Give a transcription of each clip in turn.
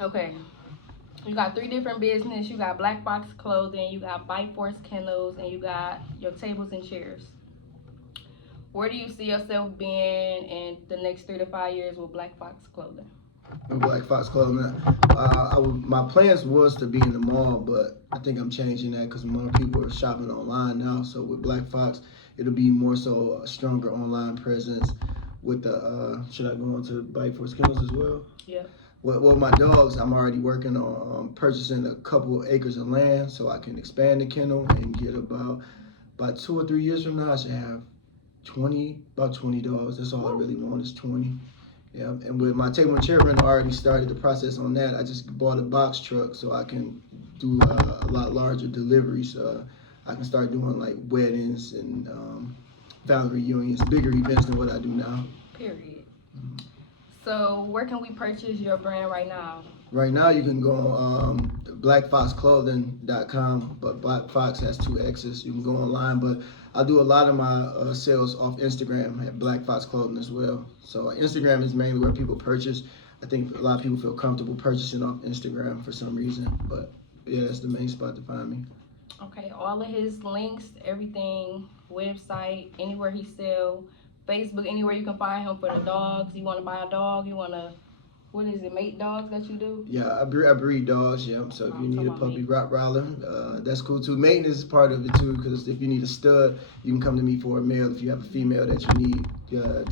Okay. You got three different business. You got Black Fox Clothing, you got Bite Force Kennels, and you got your tables and chairs. Where do you see yourself being in the next 3 to 5 years with Black Fox Clothing? With Black Fox Clothing. My plans was to be in the mall, but I think I'm changing that because more people are shopping online now. So with Black Fox, it'll be more so a stronger online presence. With the should I go on to Bite Force Kennels as well? Yeah. Well, my dogs, I'm already working on purchasing a couple acres of land so I can expand the kennel and get about 2 or 3 years from now, I should have about 20 dogs. That's all I really want is 20. Yeah, and with my table and chair rental, I already started the process on that. I just bought a box truck so I can do a lot larger deliveries. I can start doing like weddings and family reunions, bigger events than what I do now. Period. So where can we purchase your brand right now? Right now, you can go on blackfoxclothing.com, but Black Fox has two X's. You can go online, but I do a lot of my sales off Instagram at Black Fox Clothing as well. So Instagram is mainly where people purchase. I think a lot of people feel comfortable purchasing off Instagram for some reason, but yeah, that's the main spot to find me. Okay, all of his links, everything, website, anywhere he sell, Facebook, anywhere you can find him for the dogs. You want to buy a dog? You want to, what is it, mate dogs that you do? Yeah, I breed dogs, yeah. So if you need a puppy Rottweiler, that's cool too. Maintenance is part of it too, because if you need a stud, you can come to me for a male. If you have a female that you need to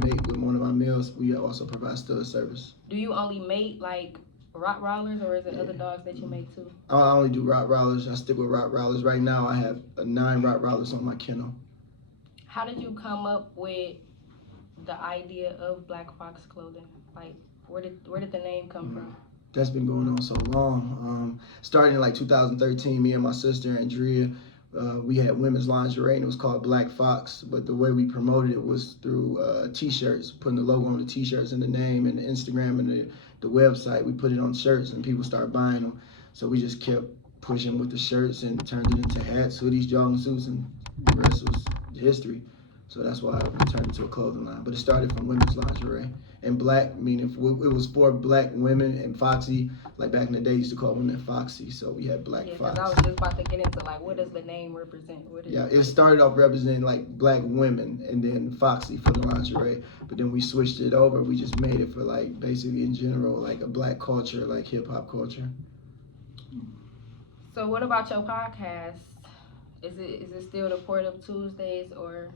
mate with one of my males, we also provide stud service. Do you only mate like Rottweilers, or is it other dogs that you make too? I only do Rottweilers. I stick with Rottweilers. Right now, I have 9 Rottweilers on my kennel. How did you come up with the idea of Black Fox Clothing? Like, where did the name come from? That's been going on so long. Starting in like 2013, me and my sister Andrea, we had women's lingerie and it was called Black Fox. But the way we promoted it was through T-shirts, putting the logo on the T-shirts and the name and the Instagram and the website. We put it on shirts and people started buying them. So we just kept pushing with the shirts and turned it into hats, hoodies, jogging suits, and the rest was history. So that's why we turned into a clothing line. But it started from women's lingerie. And black, meaning it was for black women, and Foxy, like back in the day, used to call women Foxy. So we had Black Fox. Because I was just about to get into like, what does the name represent? It started off representing like black women, and then Foxy for the lingerie. But then we switched it over. We just made it for like basically in general, like a black culture, like hip hop culture. So what about your podcast? Is it still the Port Up Tuesdays or?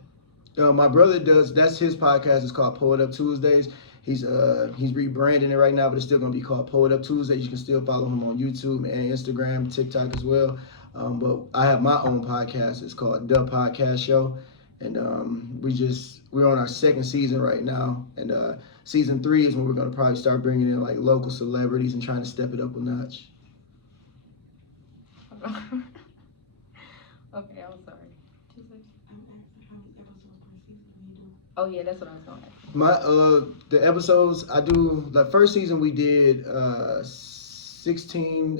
My brother does. That's his podcast. It's called Pull It Up Tuesdays. He's rebranding it right now, but it's still gonna be called Pull It Up Tuesdays. You can still follow him on YouTube and Instagram, TikTok as well. But I have my own podcast. It's called The Podcast Show, and we're on our second season right now. And season 3 is when we're gonna probably start bringing in like local celebrities and trying to step it up a notch. Okay, I'm sorry. Oh yeah, that's what I was going to ask. The episodes I do, like first season we did 16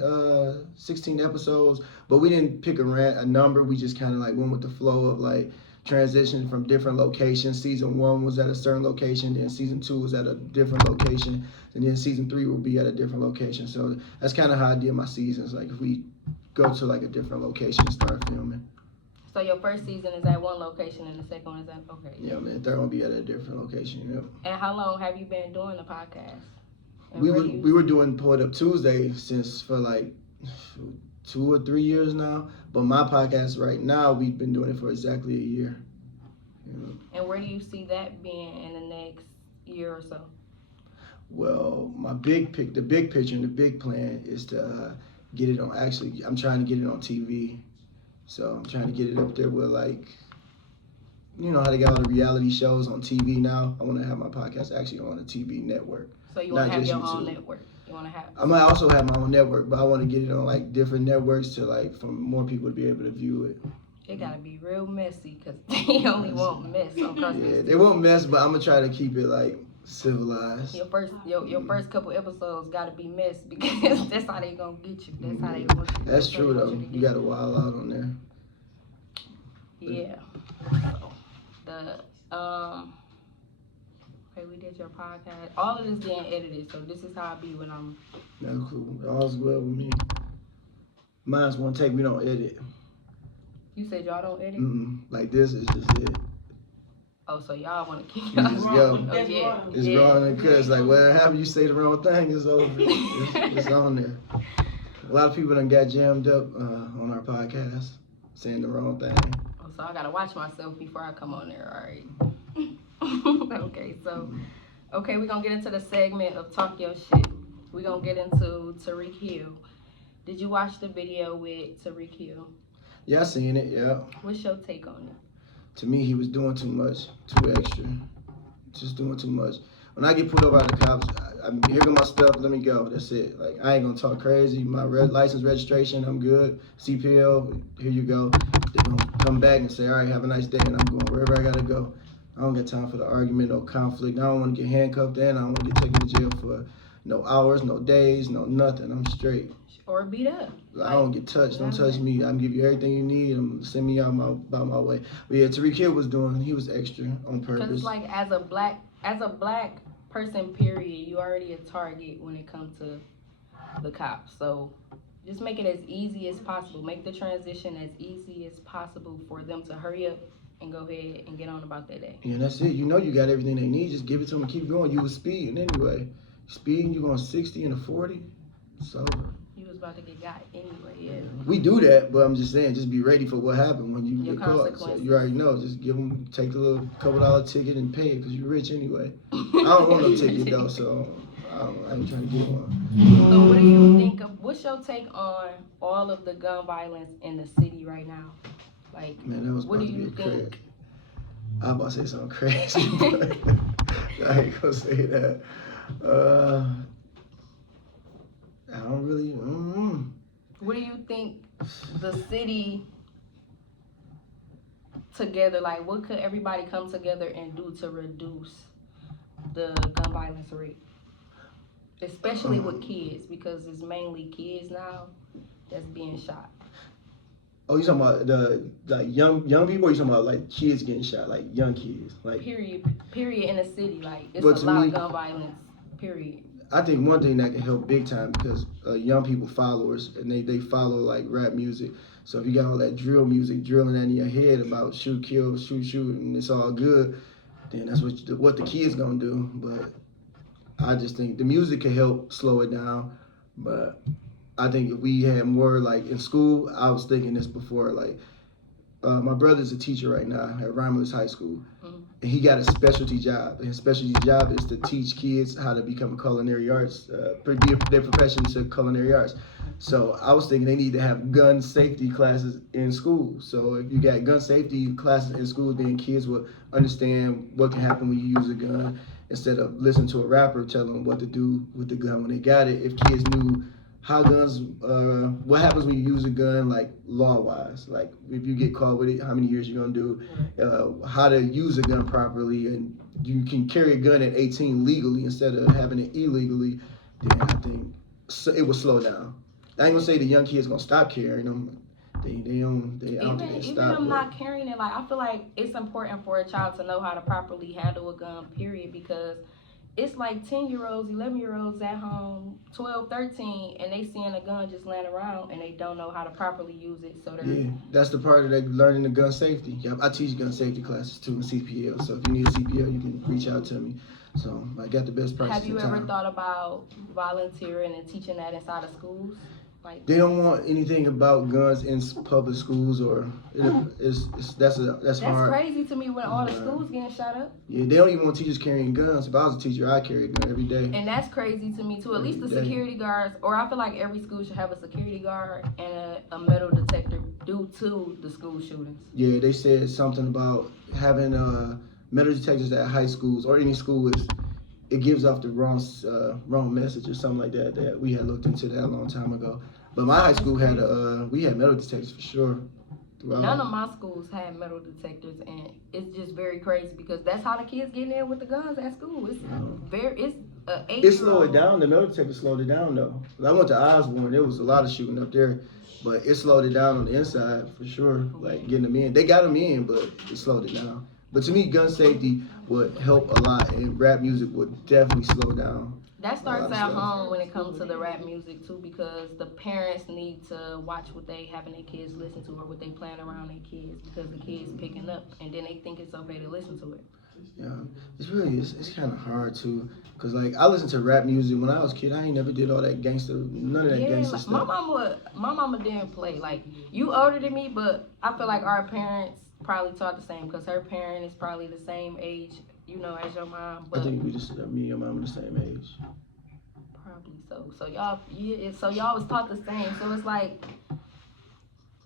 episodes, but we didn't pick a number. We just kind of like went with the flow of like transition from different locations. Season 1 was at a certain location, then season 2 was at a different location, and then season 3 will be at a different location. So that's kind of how I did my seasons. Like if we go to like a different location and start filming. So your first season is at one location and the second one is at, okay. Yeah, man, third one will be at a different location, yep. And how long have you been doing the podcast? We were doing Pull It Up Tuesday since for like 2 or 3 years now. But my podcast right now, we've been doing it for exactly a year. You know? And where do you see that being in the next year or so? Well, the big picture and the big plan is to get it on, actually, I'm trying to get it on TV. So I'm trying to get it up there with like, you know how they got all the reality shows on TV now? I want to have my podcast actually on a TV network. So you want to have your own network? You want to have? I might also have my own network, but I want to get it on like different networks to like for more people to be able to view it. It gotta be real messy because they only want mess on Christmas. Yeah, they won't mess, but I'm gonna try to keep it like civilized. Your first couple episodes gotta be messy because that's how they gonna get you. That's how they want you. That's true though. You gotta wild out on there. Yeah. So, Okay, we did your podcast. All of this getting edited, so this is how I be when I'm. No clue. All's well with me. Mine's one take. We don't edit. You said y'all don't edit? Like this is just it. Oh, so y'all want to keep You just go. Oh, yeah. It's wrong and cuss. Like, whatever you say the wrong thing, it's over. It's on there. A lot of people done got jammed up on our podcast saying the wrong thing. Oh, so I gotta watch myself before I come on there. All right. Okay, we're gonna get into the segment of Talk Your Shit. We're gonna get into Tariq Hill. Did you watch the video with Tariq Hill? Yeah, I seen it. Yeah. What's your take on it? To me, he was doing too much, too extra, just doing too much. When I get pulled over by the cops, here go my stuff, let me go. That's it. Like, I ain't gonna talk crazy. My license registration, I'm good. CPL, here you go. They're gonna come back and say, all right, have a nice day, and I'm going wherever I gotta go. I don't got time for the argument, no conflict. I don't wanna get handcuffed in. I don't wanna get taken to jail for no hours, no days, no nothing. I'm straight. Or beat up. I don't get touched. Don't touch me. I can give you everything you need. Send me out about my way. But yeah, Tariq Hill he was extra on purpose. Because like as a black person, period, you already a target when it comes to the cops. So just make it as easy as possible. Make the transition as easy as possible for them to hurry up and go ahead and get on about their day. Yeah, that's it. You know you got everything they need. Just give it to them and keep going. You was speeding anyway. Speeding, you going 60 and a 40. It's over. You was about to get got anyway, yeah. We do that, but I'm just saying, just be ready for what happened when you Your get caught. So you already know. Just take the little $2 ticket and pay it because you're rich anyway. I don't want no ticket though, so I ain't trying to get one. So what do you think of? What's your take on all of the gun violence in the city right now? Like, man, that was what about do to you be think? I was about to say something crazy, but I ain't gonna say that. I don't really. What do you think the city together, like what could everybody come together and do to reduce the gun violence rate? Especially with kids, because it's mainly kids now that's being shot. Oh, you talking about the young people, or you talking about like kids getting shot, like young kids? Like Period in the city, like it's But a to lot me- of gun violence, period. I think one thing that can help big time because young people followers and they follow like rap music. So if you got all that drill music drilling in your head about shoot, kill, shoot, and it's all good, then that's what the kids gonna do. But I just think the music can help slow it down. But I think if we had more like in school, I was thinking this before, like my brother's a teacher right now at Romulus High School. And he got a specialty job. And his specialty job is to teach kids how to become culinary arts, their profession to culinary arts. So I was thinking they need to have gun safety classes in school. So if you got gun safety classes in school, then kids will understand what can happen when you use a gun instead of listening to a rapper tell them what to do with the gun when they got it. If kids knew how guns, what happens when you use a gun, like law-wise, like if you get caught with it, how many years you're gonna do, how to use a gun properly, and you can carry a gun at 18 legally instead of having it illegally, then I think it will slow down. I ain't gonna say the young kids gonna stop carrying them. I don't think they Even stop. them not carrying it, like I feel like it's important for a child to know how to properly handle a gun, period, because it's like 10-year-olds, 11-year-olds at home, 12, 13, and they seeing a gun just laying around and they don't know how to properly use it. So Yeah, that's the part of they learning the gun safety. Yep, I teach gun safety classes too in CPL. So if you need a CPL, you can reach out to me. So I got the best prices. Have you in ever town. thought about volunteering and teaching that inside of schools? Like, They don't want anything about guns in public schools, or that's that's hard. crazy to me when all the schools getting shot up. Yeah, they don't even want teachers carrying guns. If I was a teacher, I'd carry a gun every day. And that's crazy to me too. At least the Every day. security guards, or I feel like every school should have a security guard and a metal detector due to the school shootings. Yeah, they said something about having metal detectors at high schools or any school it gives off the wrong message or something like that. That we had looked into that a long time ago. But my high school had we had metal detectors for sure. None of my schools had metal detectors, and it's just very crazy because that's how the kids getting in with the guns at school. It's It slowed it down. The metal detector slowed it down though. I went to Osborne. There was a lot of shooting up there, but it slowed it down on the inside for sure. Like getting them in, they got them in, but it slowed it down. But to me, gun safety, would help a lot, and rap music would definitely slow down. That starts of at stuff. home when it comes to the rap music too, because the parents need to watch what they having their kids listen to or what they playing around their kids, because the kids picking up and then they think it's okay to listen to it. Yeah, it's kind of hard too, cause like I listened to rap music when I was a kid. I ain't never did all that gangster, none of that Yeah, gangster like, stuff. my mama didn't play. Like, you older than me, but I feel like our parents probably taught the same, because her parent is probably the same age, as your mom. I But think we just me and your mom are the same age. probably so. So y'all, yeah, so y'all was taught the same. So it's like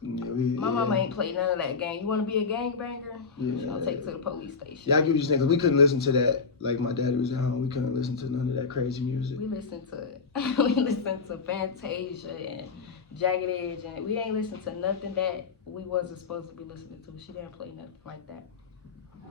Yeah, my mama ain't played none of that gang. You want to be a gangbanger? Yeah. She gonna take you to the police station. Yeah, I get what you're saying, cause we couldn't listen to that. Like my daddy was at home, we couldn't listen to none of that crazy music. We listen to we listen to Fantasia and Jagged Edge, and we ain't listen to nothing that we wasn't supposed to be listening to. She didn't play nothing like that.